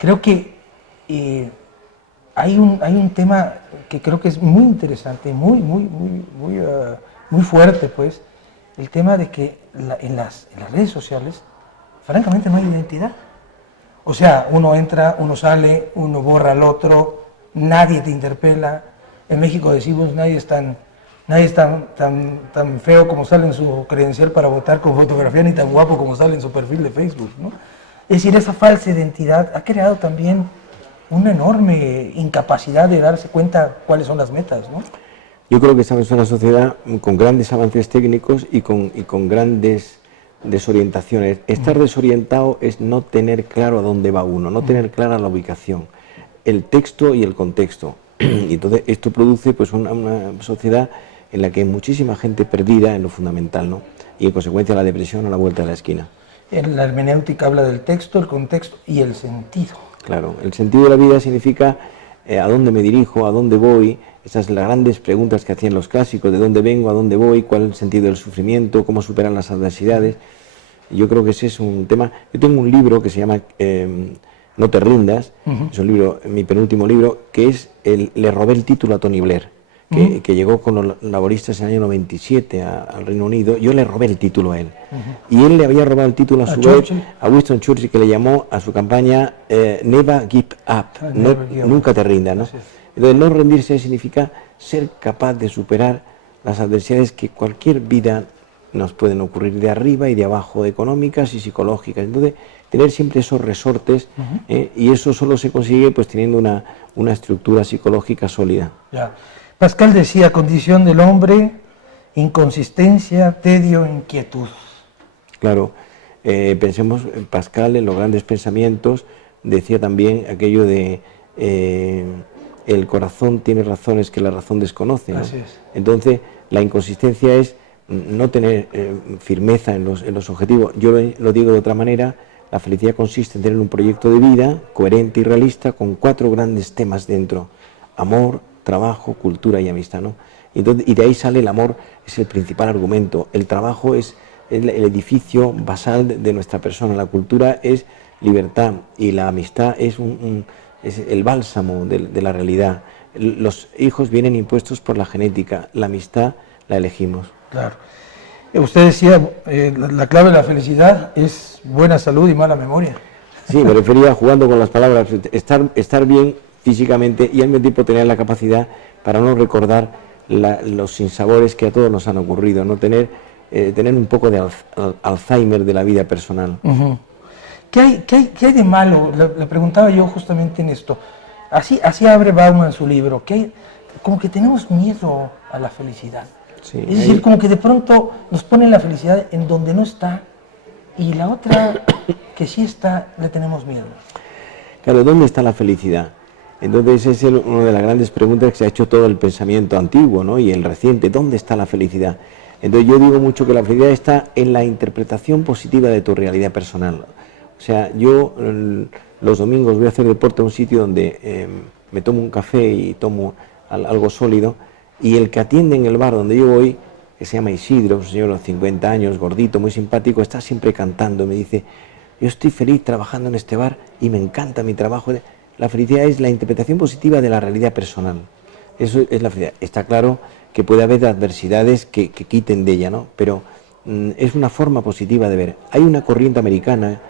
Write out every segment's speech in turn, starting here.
creo que hay un tema que creo que es muy interesante, muy fuerte, pues, el tema de que en las redes sociales, francamente, no hay identidad. O sea, uno entra, uno sale, uno borra al otro, nadie te interpela. En México decimos, nadie es tan feo como sale en su credencial para votar con fotografía, ni tan guapo como sale en su perfil de Facebook, ¿no? Es decir, esa falsa identidad ha creado también una enorme incapacidad de darse cuenta cuáles son las metas, ¿no? Yo creo que estamos en una sociedad con grandes avances técnicos y con grandes desorientaciones. Estar desorientado es no tener claro a dónde va uno, no tener clara la ubicación, el texto y el contexto. Y entonces esto produce pues una sociedad en la que hay muchísima gente perdida en lo fundamental, ¿no? Y en consecuencia la depresión a la vuelta de la esquina. La hermenéutica habla del texto, el contexto y el sentido. Claro, el sentido de la vida significa a dónde me dirijo, a dónde voy. Esas son las grandes preguntas que hacían los clásicos: de dónde vengo, a dónde voy, cuál es el sentido del sufrimiento, cómo superar las adversidades. Y yo creo que ese es un tema. Yo tengo un libro que se llama No te rindas, es un libro, mi penúltimo libro, que es le robé el título a Tony Blair, que llegó con los laboristas en el año 97 al Reino Unido. Yo le robé el título a él. Y él le había robado el título a su vez a Winston Churchill, que le llamó a su campaña Never Give Up, nunca te rindas, ¿no? Entonces, no rendirse significa ser capaz de superar las adversidades que cualquier vida nos pueden ocurrir, de arriba y de abajo, económicas y psicológicas. Entonces, tener siempre esos resortes, y eso solo se consigue pues teniendo una estructura psicológica sólida. Ya. Pascal decía, condición del hombre, inconsistencia, tedio, inquietud. Claro, pensemos en Pascal, en los grandes pensamientos, decía también aquello de el corazón tiene razones que la razón desconoce, ¿no? Así es. Entonces, la inconsistencia es no tener firmeza en los objetivos. Yo lo digo de otra manera: la felicidad consiste en tener un proyecto de vida coherente y realista con 4 grandes temas dentro: amor, trabajo, cultura y amistad, ¿no? Y de ahí sale el amor, es el principal argumento. El trabajo es el edificio basal de nuestra persona. La cultura es libertad y la amistad es el bálsamo de la realidad. Los hijos vienen impuestos por la genética, la amistad la elegimos. Claro. Usted decía, la clave de la felicidad es buena salud y mala memoria. Sí, me refería, jugando con las palabras, estar bien físicamente y al mismo tiempo tener la capacidad para no recordar los sinsabores que a todos nos han ocurrido, no tener un poco de Alzheimer de la vida personal. ¿Qué hay de malo? Le preguntaba yo justamente en esto. Así abre Bauman su libro, que hay, como que tenemos miedo a la felicidad. Sí, es decir, como que de pronto nos ponen la felicidad en donde no está, y la otra que sí está, le tenemos miedo. Claro, ¿dónde está la felicidad? Entonces esa es una de las grandes preguntas que se ha hecho todo el pensamiento antiguo, ¿no? Y el reciente: ¿dónde está la felicidad? Entonces yo digo mucho que la felicidad está en la interpretación positiva de tu realidad personal. O sea, yo los domingos voy a hacer deporte a un sitio donde me tomo un café y tomo algo sólido, y el que atiende en el bar donde yo voy, que se llama Isidro, un señor de 50 años, gordito, muy simpático, está siempre cantando. Me dice: yo estoy feliz trabajando en este bar y me encanta mi trabajo. La felicidad es la interpretación positiva de la realidad personal. Eso es la felicidad. Está claro que puede haber adversidades que quiten de ella, ¿no? Pero es una forma positiva de ver. Hay una corriente americana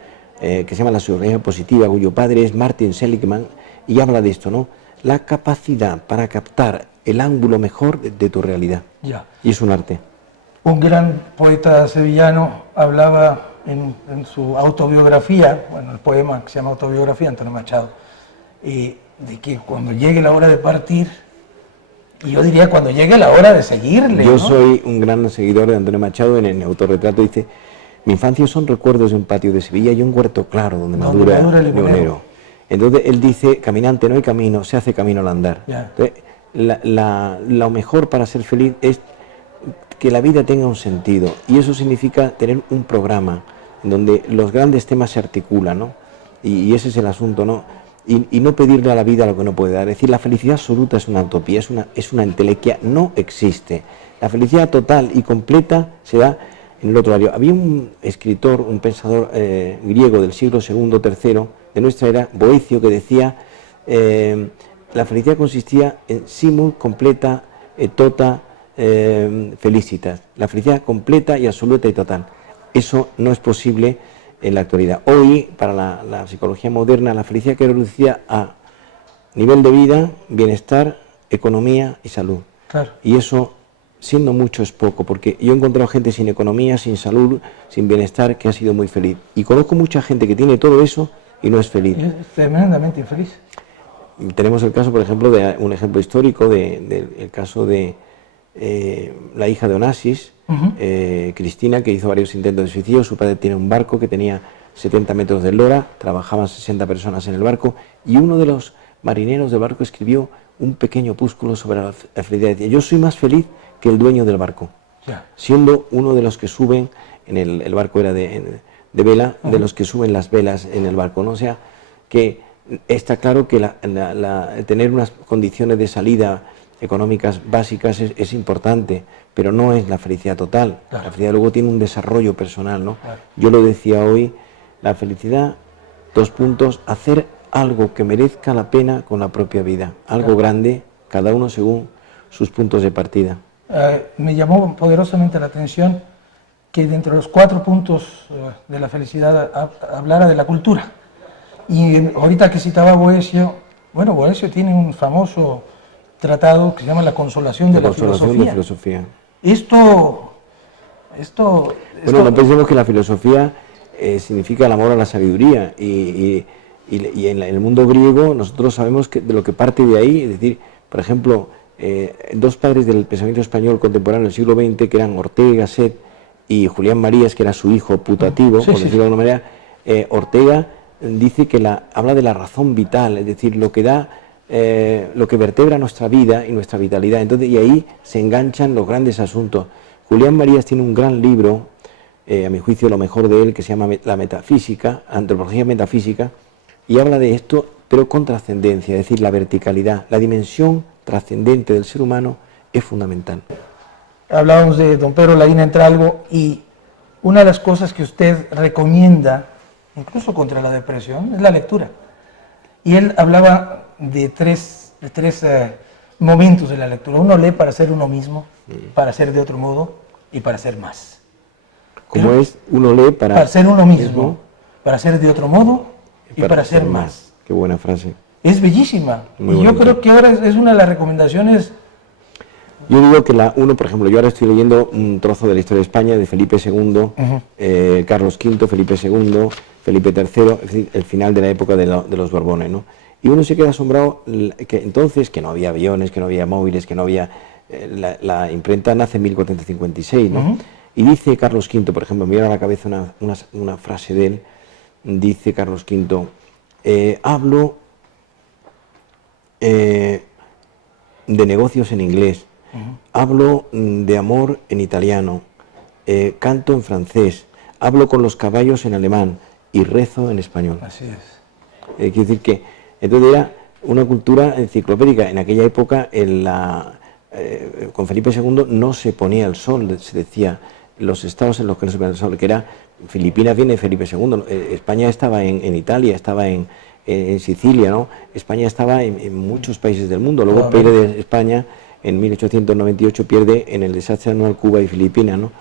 que se llama la psicología positiva, cuyo padre es Martin Seligman, y habla de esto, ¿no? La capacidad para captar el ángulo mejor de tu realidad. Ya. Y es un arte. Un gran poeta sevillano hablaba en su autobiografía, bueno, el poema que se llama Autobiografía, Antonio Machado, de que cuando llegue la hora de partir, y yo diría cuando llegue la hora de seguirle, Yo ¿no? soy un gran seguidor de Antonio Machado. En el autorretrato dice: mi infancia son recuerdos de un patio de Sevilla y un huerto claro donde madura el limonero. Entonces él dice: caminante no hay camino, se hace camino al andar. Entonces, lo mejor para ser feliz es que la vida tenga un sentido, y eso significa tener un programa donde los grandes temas se articulan, ¿no? Y ese es el asunto, ¿no? Y no pedirle a la vida lo que no puede dar. Es decir, la felicidad absoluta es una utopía, es una entelequia, no existe. La felicidad total y completa se da en el otro lado. Había un escritor, un pensador griego del siglo II, III, de nuestra era, Boecio, que decía, la felicidad consistía en simul completa et tota felicitas, la felicidad completa y absoluta y total. Eso no es posible en la actualidad. Hoy, para la psicología moderna, la felicidad que reducía a nivel de vida, bienestar, economía y salud. Claro. Y eso, siendo mucho, es poco, porque yo he encontrado gente sin economía, sin salud, sin bienestar, que ha sido muy feliz. Y conozco mucha gente que tiene todo eso y no es feliz. Es tremendamente infeliz. Tenemos el caso, por ejemplo, de un ejemplo histórico del caso de la hija de Onassis, Cristina, que hizo varios intentos de suicidio. Su padre tiene un barco que tenía 70 metros de eslora, trabajaban 60 personas en el barco, y uno de los marineros del barco escribió un pequeño opúsculo sobre la felicidad. Decía, yo soy más feliz que el dueño del barco, siendo uno de los que suben, el barco era de vela, de los que suben las velas en el barco, ¿no? O sea, que está claro que tener unas condiciones de salida económicas básicas es importante, pero no es la felicidad total. Claro. La felicidad luego tiene un desarrollo personal, ¿no? Claro. Yo lo decía hoy, la felicidad, 2 puntos, hacer algo que merezca la pena con la propia vida, algo claro. grande, cada uno según sus puntos de partida. Me llamó poderosamente la atención que dentro de los 4 puntos de la felicidad hablara de la cultura. Y ahorita que citaba Boecio, bueno, Boecio tiene un famoso tratado que se llama La consolación de la filosofía. Esto... Bueno, no pensemos que la filosofía significa el amor a la sabiduría, y en el mundo griego nosotros sabemos que de lo que parte de ahí, es decir, por ejemplo, 2 padres del pensamiento español contemporáneo del siglo XX, que eran Ortega y Gasset y Julián Marías, que era su hijo putativo, por decirlo de alguna manera. Ortega dice que habla de la razón vital, es decir, lo que da, lo que vertebra nuestra vida y nuestra vitalidad. Entonces, y ahí se enganchan los grandes asuntos. Julián Marías tiene un gran libro, a mi juicio lo mejor de él, que se llama La metafísica, Antropología metafísica, y habla de esto, pero con trascendencia, es decir, la verticalidad, la dimensión trascendente del ser humano es fundamental. Hablábamos de don Pedro Larraín Entralgo, y una de las cosas que usted recomienda, incluso contra la depresión, es la lectura. Y él hablaba de tres momentos de la lectura. Uno lee para ser uno mismo, para ser de otro modo y para ser más. ¿Cómo es? Uno lee para ser uno mismo, para ser de otro modo y para ser más. Qué buena frase. Es bellísima. Y yo creo que ahora es una de las recomendaciones. Yo digo que uno, por ejemplo, yo ahora estoy leyendo un trozo de la historia de España, de Felipe II, Carlos V, Felipe II, Felipe III, es decir, el final de la época de los Borbones, ¿no? Y uno se queda asombrado que entonces, que no había aviones, que no había móviles, que no había... la imprenta nace en 1456, ¿no? Y dice Carlos V, por ejemplo, me viene a la cabeza una frase de él, dice Carlos V, hablo de negocios en inglés, hablo de amor en italiano, canto en francés, hablo con los caballos en alemán y rezo en español. Así es. Quiere decir que entonces era una cultura enciclopédica. En aquella época, con Felipe II no se ponía el sol, se decía, los estados en los que no se ponía el sol, que era, Filipinas viene de Felipe II, España estaba en Italia, estaba en Sicilia, ¿no? España estaba en muchos países del mundo. Luego pierde España, en 1898 pierde en el desastre anual Cuba y Filipinas, ¿no?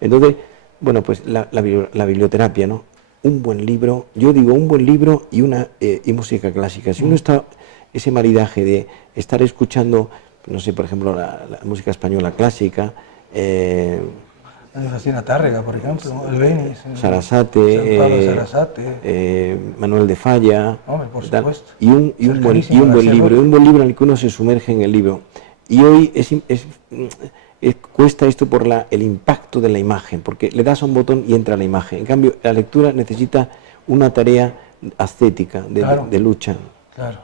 Entonces, bueno, pues la biblioterapia, ¿no? Un buen libro, yo digo un buen libro y música clásica. Si uno está, ese maridaje de estar escuchando, no sé, por ejemplo, la música española clásica, Racina Tárrega, por ejemplo, el Benis, Sarasate, Manuel de Falla, por supuesto, y un buen libro en el que uno se sumerge en el libro. Y hoy cuesta esto por el impacto de la imagen, porque le das a un botón y entra la imagen. En cambio, la lectura necesita una tarea ascética, de lucha. Claro.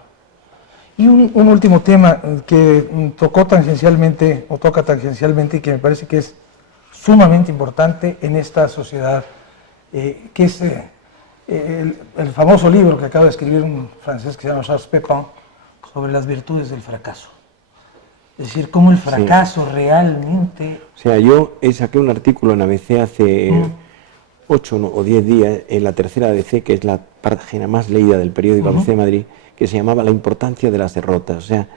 Y un último tema que toca tangencialmente y que me parece que es sumamente importante en esta sociedad, que es el famoso libro que acaba de escribir un francés que se llama Charles Pépin sobre las virtudes del fracaso. Es decir, cómo el fracaso realmente... O sea, yo saqué un artículo en ABC hace 8 o 10 días, en la tercera ABC, que es la página más leída del periódico ABC de Madrid, que se llamaba La importancia de las derrotas. O sea,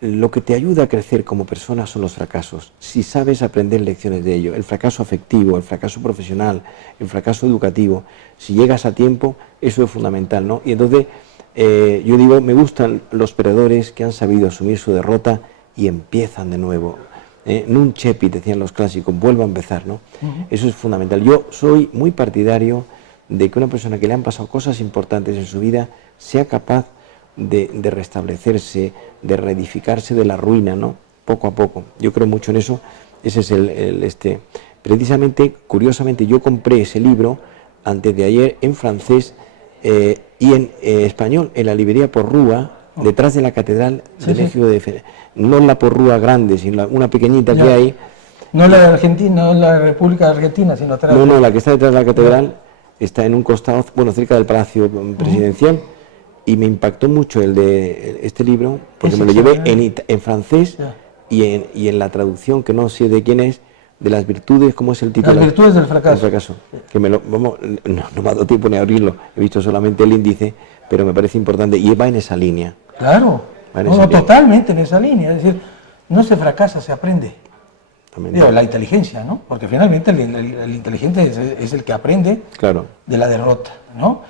lo que te ayuda a crecer como persona son los fracasos, si sabes aprender lecciones de ello. El fracaso afectivo, el fracaso profesional, el fracaso educativo, si llegas a tiempo, eso es fundamental, ¿no? Y entonces, yo digo, me gustan los perdedores que han sabido asumir su derrota y empiezan de nuevo. Nun cepit, decían los clásicos, vuelvo a empezar, ¿no? Eso es fundamental. Yo soy muy partidario de que una persona que le han pasado cosas importantes en su vida sea capaz de restablecerse, de reedificarse de la ruina, ¿no? Poco a poco. Yo creo mucho en eso. Ese es precisamente, curiosamente, yo compré ese libro antes de ayer en francés y en español, en la librería Porrúa, detrás de la Catedral de México de Fe. No la Porrúa grande, sino una pequeñita que hay. No la de Argentina, no la República de Argentina, sino atrás. No, la que está detrás de la Catedral está en un costado, bueno, cerca del Palacio Presidencial. Y me impactó mucho el de este libro, porque me lo llevé en francés y en la traducción, que no sé de quién es, de las virtudes, ¿cómo es el título? Las virtudes del fracaso. El fracaso. Que no me ha dado tiempo ni a abrirlo, he visto solamente el índice, pero me parece importante y va en esa línea. Claro, totalmente en esa línea, es decir, no se fracasa, se aprende. Digo, la inteligencia, ¿no? Porque finalmente el inteligente es el que aprende de la derrota, ¿no?